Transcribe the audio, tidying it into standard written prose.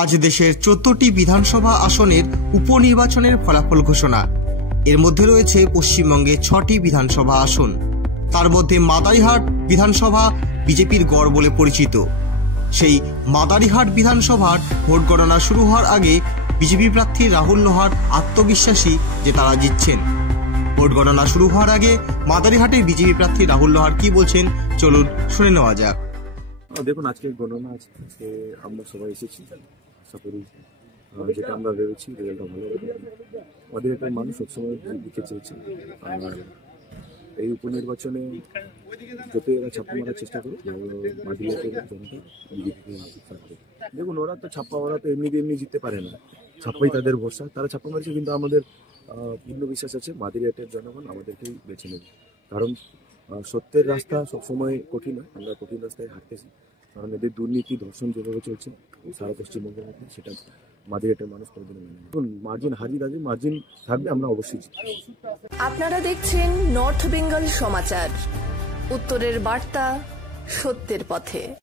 আজ দেশের 14টি বিধানসভা আসনের উপনির্বাচনের ফলাফল ঘোষণা। এর মধ্যে রয়েছে পশ্চিমবঙ্গে 6টি বিধানসভা আসন। তার মধ্যে মাদারিহাট বিধানসভা বিজেপির গড় বলে পরিচিত। সেই মাদারিহাট বিধানসভার ভোট গণনা শুরু হওয়ার আগে বিজেপি প্রার্থী রাহুল লোহার আত্মবিশ্বাসী যে তারা জিতছেন। ভোট গণনা শুরু হওয়ার আগে মাদারিহাটের বিজেপি প্রার্থী রাহুল লোহার কি বলছেন চলুন শুনে নেওয়া যাক। দেখুন, আজকে গণনা আজকে আমরা সবাই এসেছি, আশা করি যেটা আমরা ভেবেছি রেজাল্টটা ভালো হবে। আমাদের একটা মানুষ সবসময় দিকে চেয়েছে, আর এই উপনির্বাচনে যত এরা ছাপ্পা মারার চেষ্টা করে মাদিয়াটের জনতা বিজেপিকে থাকবে। দেখুন, ওরা তো এমনি জিততে পারে না, ছাপ্পাই তাদের ভরসা। তারা ছাপ্পা মারছে, কিন্তু আমাদের পূর্ণ বিশ্বাস আছে মাদিয়াটের জনগণ আমাদেরকেই বেছে নেবে। কারণ সত্যের রাস্তা সবসময় কঠিন হয়, আমরা কঠিন রাস্তায় হাঁটতেছি। কারণ এদের দুর্নীতি ধর্ষণ যেভাবে চলছে সারা পশ্চিমবঙ্গের মধ্যে, সেটা মাদিয়াটের মানুষ কোনোদিন মেনে নেবে। দেখুন, মার্জিন মার্জিন থাকবে, আমরা অবশ্যই। আপনারা দেখছেন নর্থ বেঙ্গল সমাচার, উত্তরের বার্তা, সত্যের পথে।